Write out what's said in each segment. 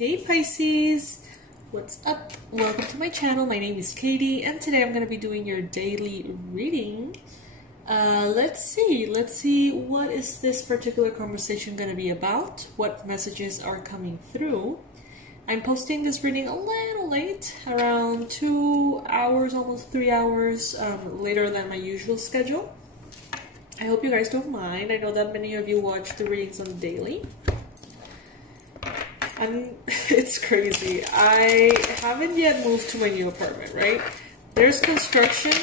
Hey Pisces, what's up? Welcome to my channel. My name is Katie and today I'm going to be doing your daily reading. Let's see what is this particular conversation going to be about? What messages are coming through? I'm posting this reading a little late, around 2 hours, almost 3 hours later than my usual schedule. I hope you guys don't mind. I know that many of you watch the readings on the daily. It's crazy. I haven't yet moved to my new apartment, right? There's construction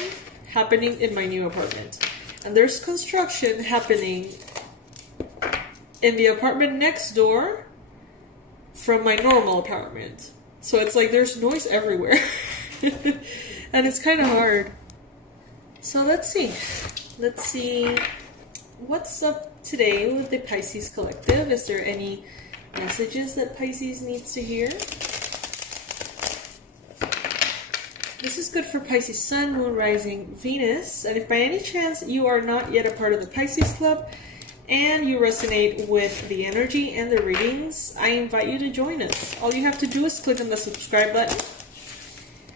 happening in my new apartment. And there's construction happening in the apartment next door from my normal apartment. So it's like there's noise everywhere. And it's kind of hard. So let's see. Let's see what's up today with the Pisces collective. Is there any messages that Pisces needs to hear? This is good for Pisces Sun, Moon, Rising, Venus. And if by any chance you are not yet a part of the Pisces Club and you resonate with the energy and the readings, I invite you to join us. All you have to do is click on the subscribe button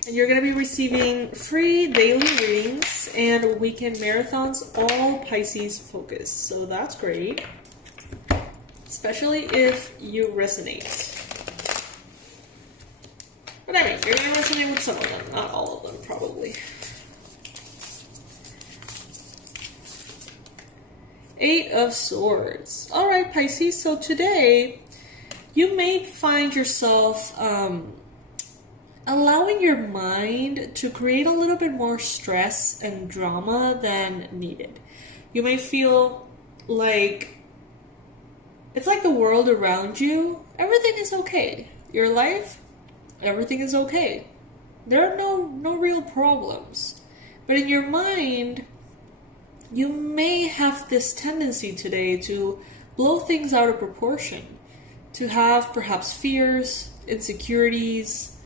and you're going to be receiving free daily readings and weekend marathons, all Pisces focused. So that's great. Especially if you resonate. But I mean, you're going to resonate with some of them, not all of them, probably. Eight of Swords. Alright, Pisces, so today you may find yourself allowing your mind to create a little bit more stress and drama than needed. You may feel like it's like the world around you, everything is okay. Your life, everything is okay. There are no real problems. But in your mind, you may have this tendency today to blow things out of proportion, to have perhaps fears, insecurities,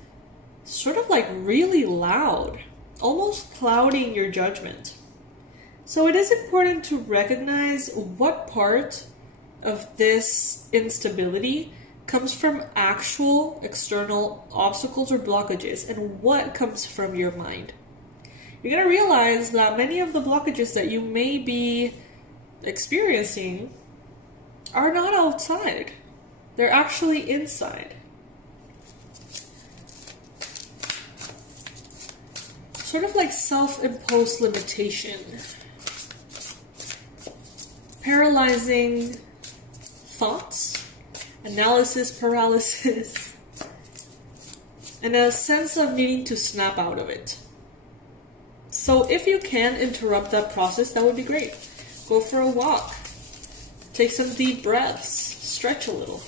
sort of like really loud, almost clouding your judgment. So it is important to recognize what part of this instability comes from actual external obstacles or blockages and what comes from your mind. You're going to realize that many of the blockages that you may be experiencing are not outside. They're actually inside. Sort of like self-imposed limitation. Paralyzing thoughts, analysis paralysis, and a sense of needing to snap out of it. So if you can interrupt that process, that would be great. Go for a walk, take some deep breaths, stretch a little.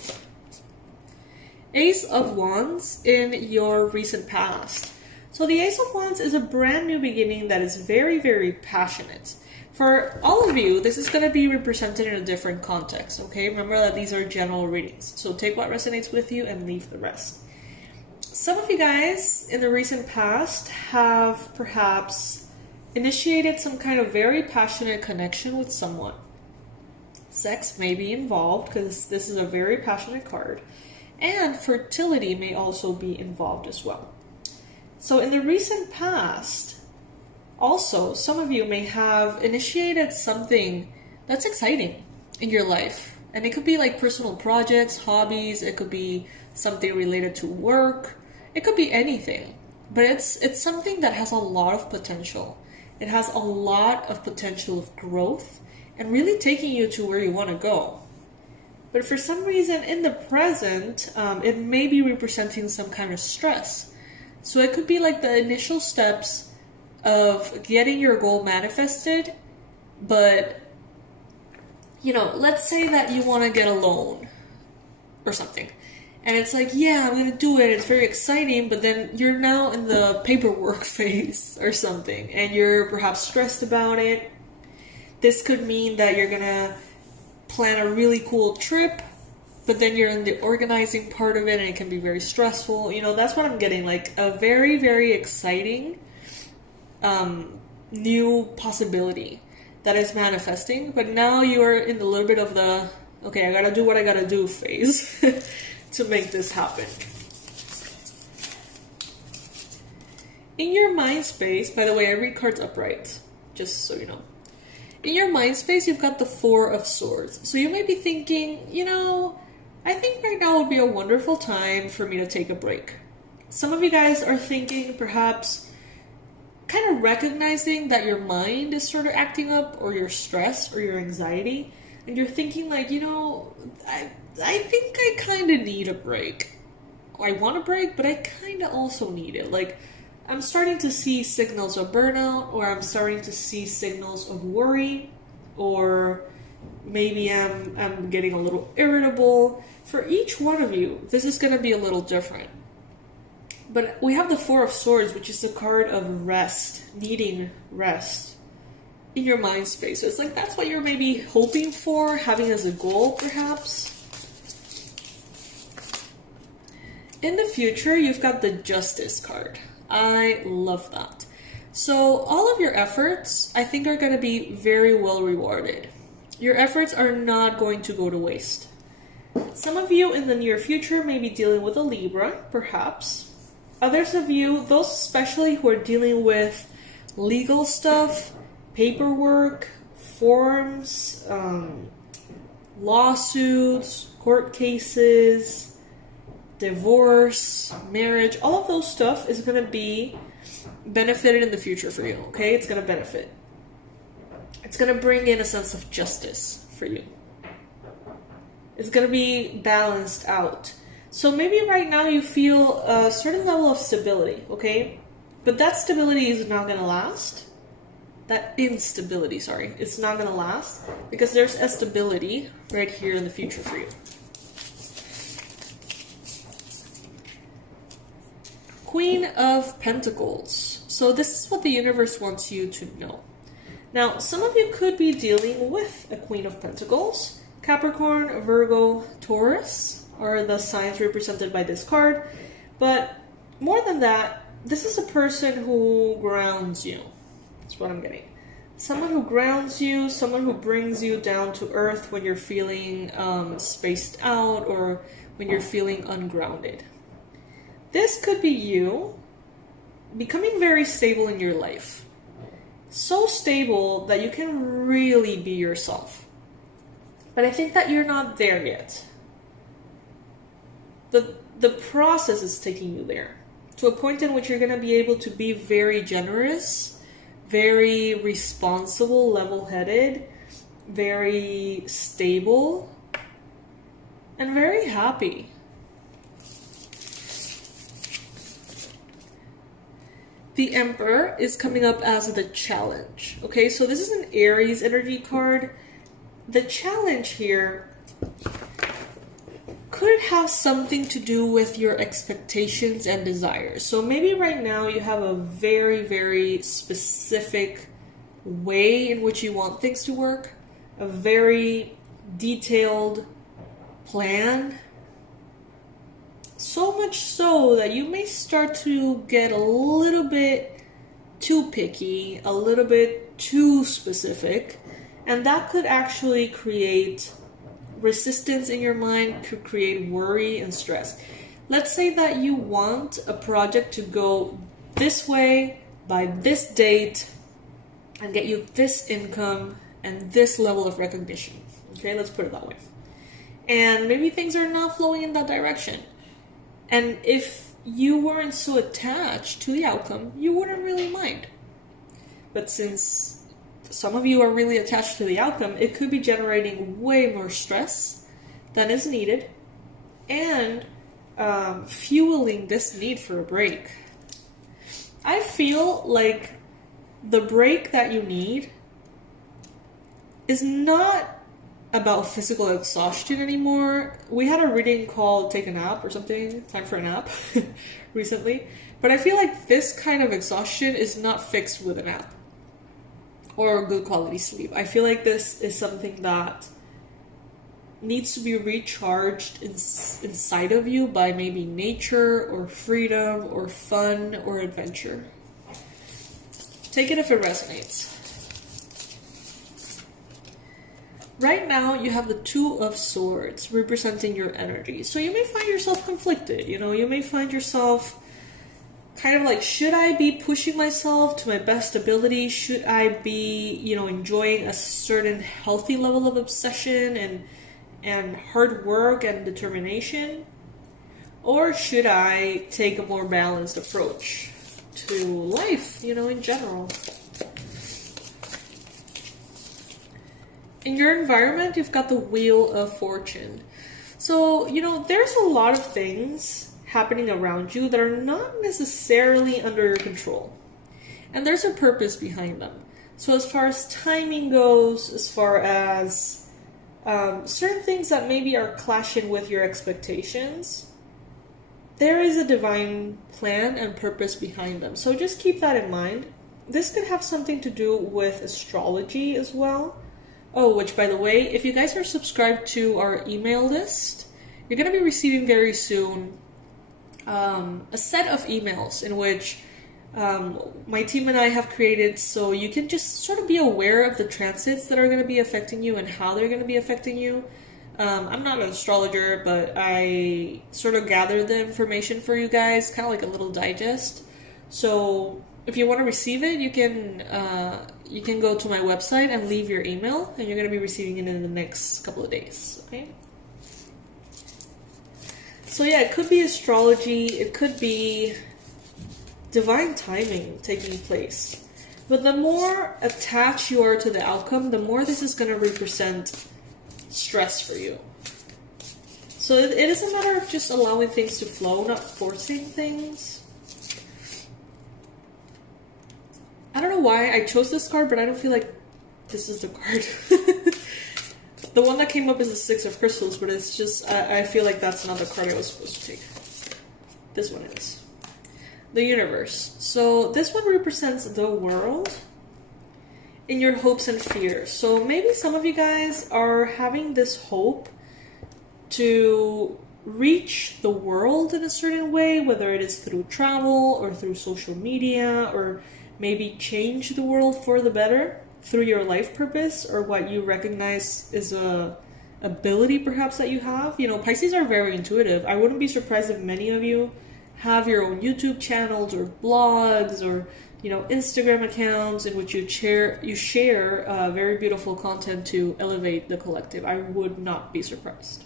Ace of Wands in your recent past. So the Ace of Wands is a brand new beginning that is very, very passionate. For all of you, this is going to be represented in a different context, okay? Remember that these are general readings, so take what resonates with you and leave the rest. Some of you guys in the recent past have perhaps initiated some kind of very passionate connection with someone. Sex may be involved because this is a very passionate card, and fertility may also be involved as well. So in the recent past, also, some of you may have initiated something that's exciting in your life. And it could be like personal projects, hobbies, it could be something related to work, it could be anything. But it's something that has a lot of potential. It has a lot of potential of growth and really taking you to where you want to go. But for some reason in the present, it may be representing some kind of stress. So it could be like the initial steps of getting your goal manifested, but you know, let's say that you want to get a loan or something, and it's like, yeah, I'm gonna do it, it's very exciting, but then you're now in the paperwork phase or something, and you're perhaps stressed about it. This could mean that you're gonna plan a really cool trip, but then you're in the organizing part of it and it can be very stressful. You know, that's what I'm getting, like a very, very exciting new possibility that is manifesting, but now you are in a little bit of the okay, I gotta do what I gotta do phase. to make this happen. In your mind space, by the way, I read cards upright, just so you know. In your mind space, you've got the Four of Swords. So you may be thinking, you know, I think right now would be a wonderful time for me to take a break. Some of you guys are thinking perhaps kind of recognizing that your mind is sort of acting up, or your stress or your anxiety. And you're thinking like, you know, I think I kind of need a break. I want a break, but I kind of also need it. Like, I'm starting to see signals of burnout, or I'm starting to see signals of worry, or maybe I'm getting a little irritable. For each one of you, this is going to be a little different. But we have the Four of Swords, which is the card of rest, needing rest in your mind space. So it's like that's what you're maybe hoping for, having as a goal, perhaps. In the future, you've got the Justice card. I love that. So all of your efforts, I think, are going to be very well rewarded. Your efforts are not going to go to waste. Some of you in the near future may be dealing with a Libra, perhaps. Others of you, those especially who are dealing with legal stuff, paperwork, forms, lawsuits, court cases, divorce, marriage, all of those stuff is going to be benefited in the future for you, okay? It's going to benefit. It's going to bring in a sense of justice for you. It's going to be balanced out. So maybe right now you feel a certain level of stability, okay? But that stability is not going to last. That instability, sorry, it's not going to last because there's a stability right here in the future for you. Queen of Pentacles. So this is what the universe wants you to know. Now, some of you could be dealing with a Queen of Pentacles. Capricorn, Virgo, Taurus are the signs represented by this card. But more than that, this is a person who grounds you. That's what I'm getting. Someone who grounds you, someone who brings you down to earth when you're feeling spaced out or when you're feeling ungrounded. This could be you becoming very stable in your life. So stable that you can really be yourself. But I think that you're not there yet. The process is taking you there. To a point in which you're going to be able to be very generous, very responsible, level-headed, very stable, and very happy. The Emperor is coming up as the challenge. Okay, so this is an Aries energy card. The challenge here could have something to do with your expectations and desires. So maybe right now you have a very, very specific way in which you want things to work, a very detailed plan. So much so that you may start to get a little bit too picky, a little bit too specific, and that could actually create resistance in your mind, could create worry and stress. Let's say that you want a project to go this way by this date and get you this income and this level of recognition. Okay, let's put it that way. And maybe things are not flowing in that direction. And if you weren't so attached to the outcome, you wouldn't really mind. But since some of you are really attached to the outcome, it could be generating way more stress than is needed and fueling this need for a break. I feel like the break that you need is not about physical exhaustion anymore. We had a reading called Take a Nap or something, Time for a Nap, recently. But I feel like this kind of exhaustion is not fixed with a nap or good quality sleep. I feel like this is something that needs to be recharged inside of you by maybe nature or freedom or fun or adventure. Take it if it resonates. Right now, you have the Two of Swords representing your energy. So you may find yourself conflicted, you know, you may find yourself kind of like, should I be pushing myself to my best ability? Should I be, you know, enjoying a certain healthy level of obsession and hard work and determination? Or should I take a more balanced approach to life, you know, in general? In your environment, you've got the Wheel of Fortune. So, you know, there's a lot of things happening around you that are not necessarily under your control. And there's a purpose behind them. So as far as timing goes, as far as certain things that maybe are clashing with your expectations, there is a divine plan and purpose behind them. So just keep that in mind. This could have something to do with astrology as well. Oh, which, by the way, if you guys are subscribed to our email list, you're going to be receiving very soon a set of emails in which my team and I have created, so you can just sort of be aware of the transits that are going to be affecting you and how they're going to be affecting you. I'm not an astrologer, but I sort of gathered the information for you guys, kind of like a little digest. So if you want to receive it, you can go to my website and leave your email, and you're going to be receiving it in the next couple of days, okay? So yeah, it could be astrology, it could be divine timing taking place. But the more attached you are to the outcome, the more this is going to represent stress for you. So it is a matter of just allowing things to flow, not forcing things. I don't know why I chose this card, but I don't feel like this is the card. The one that came up is the Six of Crystals, but it's just, I feel like that's not the card I was supposed to take. This one is. The Universe. So this one represents the world in your hopes and fears. So maybe some of you guys are having this hope to reach the world in a certain way, whether it is through travel or through social media, or maybe change the world for the better through your life purpose or what you recognize is a ability perhaps that you have. You know, Pisces are very intuitive. I wouldn't be surprised if many of you have your own YouTube channels or blogs or, you know, Instagram accounts in which you share very beautiful content to elevate the collective. I would not be surprised.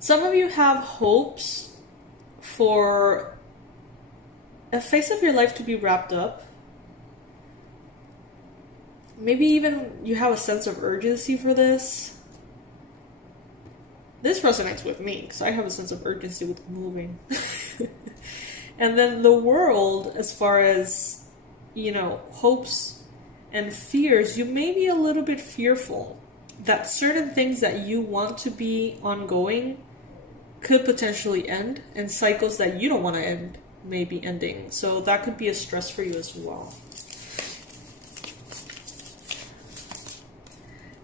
Some of you have hopes for a phase of your life to be wrapped up. Maybe even you have a sense of urgency for this. This resonates with me because I have a sense of urgency with moving. And then the world, as far as, you know, hopes and fears, you may be a little bit fearful that certain things that you want to be ongoing could potentially end, and cycles that you don't want to end may be ending. So that could be a stress for you as well.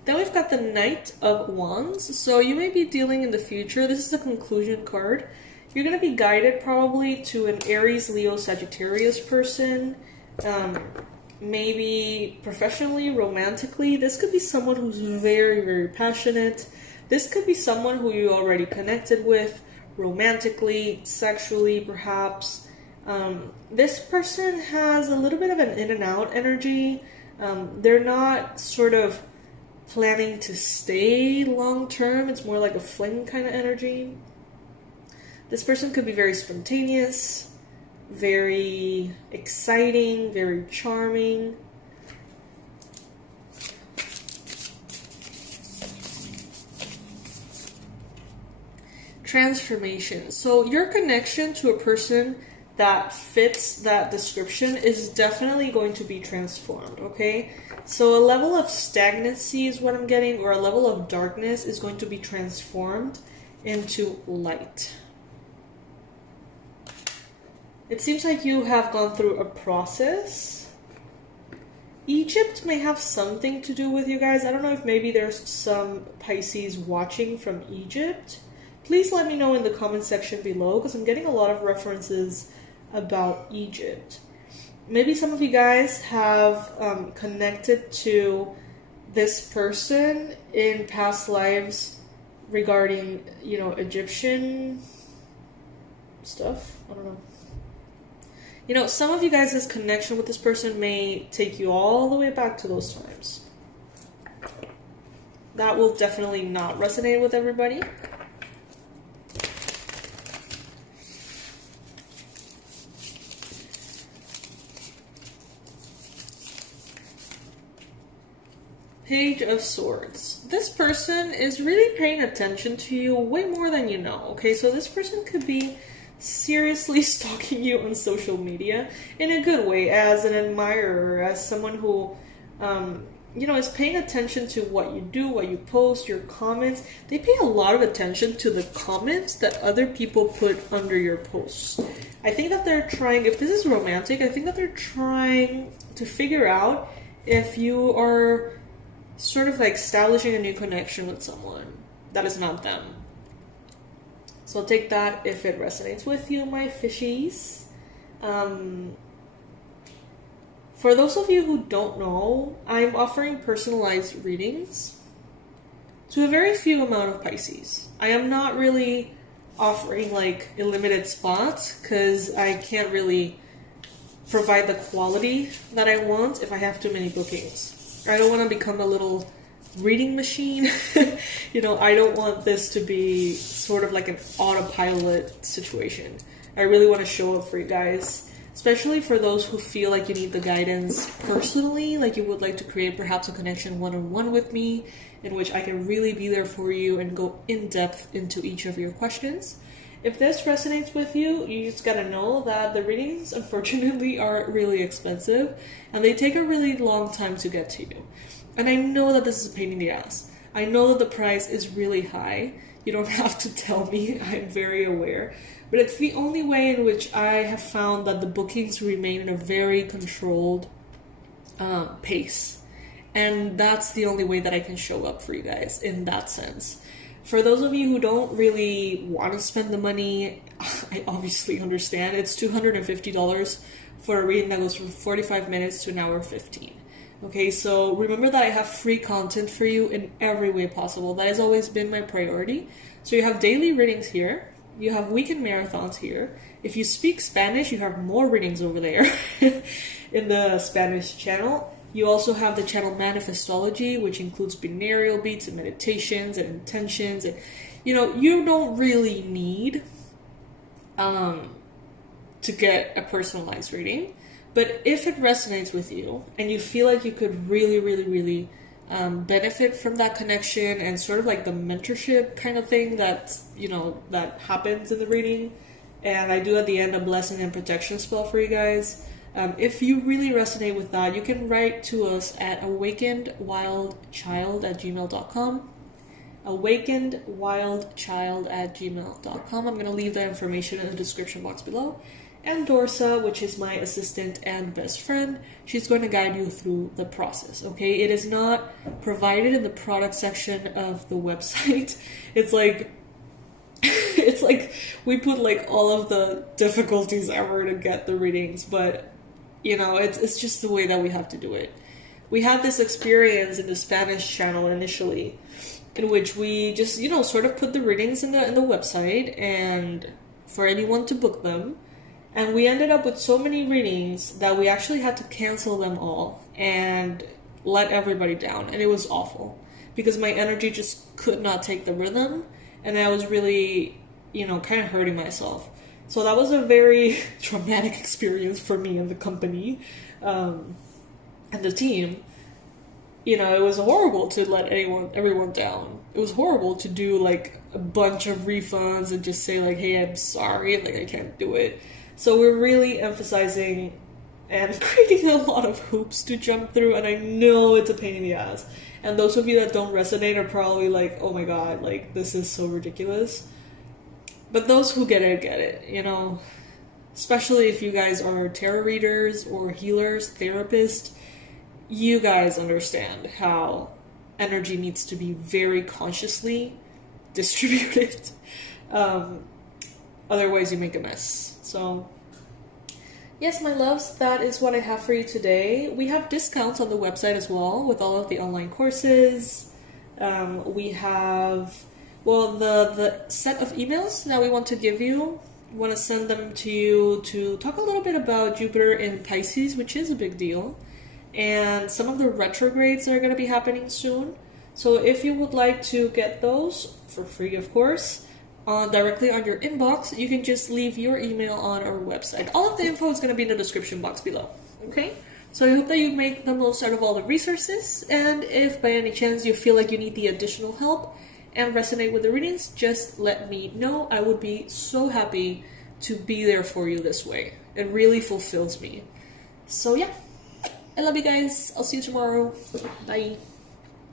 Then we've got the Knight of Wands. So you may be dealing in the future. This is a conclusion card. You're going to be guided probably to an Aries, Leo, Sagittarius person. Maybe professionally, romantically. This could be someone who's very, very passionate. This could be someone who you already connected with romantically, sexually, perhaps. This person has a little bit of an in and out energy. They're not sort of planning to stay long term. It's more like a fling kind of energy. This person could be very spontaneous, very exciting, very charming. Transformation. So your connection to a person that fits that description is definitely going to be transformed, okay? So a level of stagnancy is what I'm getting, or a level of darkness is going to be transformed into light. It seems like you have gone through a process. Egypt may have something to do with you guys. I don't know if maybe there's some Pisces watching from Egypt. Please let me know in the comment section below, because I'm getting a lot of references about Egypt. Maybe some of you guys have connected to this person in past lives regarding, you know, Egyptian stuff. I don't know. You know, some of you guys' connection with this person may take you all the way back to those times. That will definitely not resonate with everybody. Page of Swords. This person is really paying attention to you way more than you know, okay? So this person could be seriously stalking you on social media in a good way, as an admirer, as someone who, you know, is paying attention to what you do, what you post, your comments. They pay a lot of attention to the comments that other people put under your posts. I think that they're trying, if this is romantic, I think that they're trying to figure out if you are sort of like establishing a new connection with someone that is not them. So take that if it resonates with you, my fishies. For those of you who don't know, I'm offering personalized readings to a very few amount of Pisces. I am not really offering like a limited spot because I can't really provide the quality that I want if I have too many bookings. I don't want to become a little reading machine. You know, I don't want this to be sort of like an autopilot situation. I really want to show up for you guys, especially for those who feel like you need the guidance personally, like you would like to create perhaps a connection one-on-one with me, in which I can really be there for you and go in depth into each of your questions. If this resonates with you, you just gotta know that the readings, unfortunately, are really expensive and they take a really long time to get to you. And I know that this is a pain in the ass. I know that the price is really high. You don't have to tell me, I'm very aware. But it's the only way in which I have found that the bookings remain in a very controlled pace. And that's the only way that I can show up for you guys in that sense. For those of you who don't really want to spend the money, I obviously understand. It's $250 for a reading that goes from 45 minutes to an hour 15. Okay, so remember that I have free content for you in every way possible. That has always been my priority. So you have daily readings here. You have weekend marathons here. If you speak Spanish, you have more readings over there in the Spanish channel. You also have the channel Manifestology, which includes binaural beats and meditations and intentions. And, you know, you don't really need to get a personalized reading. But if it resonates with you and you feel like you could really benefit from that connection and sort of like the mentorship kind of thing that, you know, that happens in the reading, and I do at the end a blessing and protection spell for you guys. If you really resonate with that, you can write to us at awakenedwildchild@gmail.com. awakenedwildchild@gmail.com. I'm going to leave that information in the description box below. And Dorsa, which is my assistant and best friend, she's going to guide you through the process, okay? It is not provided in the product section of the website. It's like we put like all of the difficulties ever to get the readings, but you know, it's just the way that we have to do it. We had this experience in the Spanish channel initially, in which we just, you know, sort of put the readings in the website and for anyone to book them. And we ended up with so many readings that we actually had to cancel them all and let everybody down. And it was awful because my energy just could not take the rhythm. And I was really, you know, kind of hurting myself. So that was a very traumatic experience for me and the company and the team. You know, it was horrible to let everyone down. It was horrible to do like a bunch of refunds and just say like, hey, I'm sorry, like I can't do it. So we're really emphasizing and creating a lot of hoops to jump through, and I know it's a pain in the ass. And those of you that don't resonate are probably like, oh my god, like this is so ridiculous. But those who get it, you know, especially if you guys are tarot readers or healers, therapists, you guys understand how energy needs to be very consciously distributed. Otherwise you make a mess. So Yes, my loves, that is what I have for you today. We have discounts on the website as well with all of the online courses. We have, well, the set of emails that we want to give you. We want to send them to you to talk a little bit about Jupiter in Pisces, which is a big deal, and some of the retrogrades that are going to be happening soon. So if you would like to get those for free, of course, directly on your inbox, you can just leave your email on our website. All of the info is going to be in the description box below. Okay? So I hope that you make the most out of all the resources, and if by any chance you feel like you need the additional help and resonate with the readings, just let me know. I would be so happy to be there for you this way. It really fulfills me. So yeah, I love you guys. I'll see you tomorrow. Bye.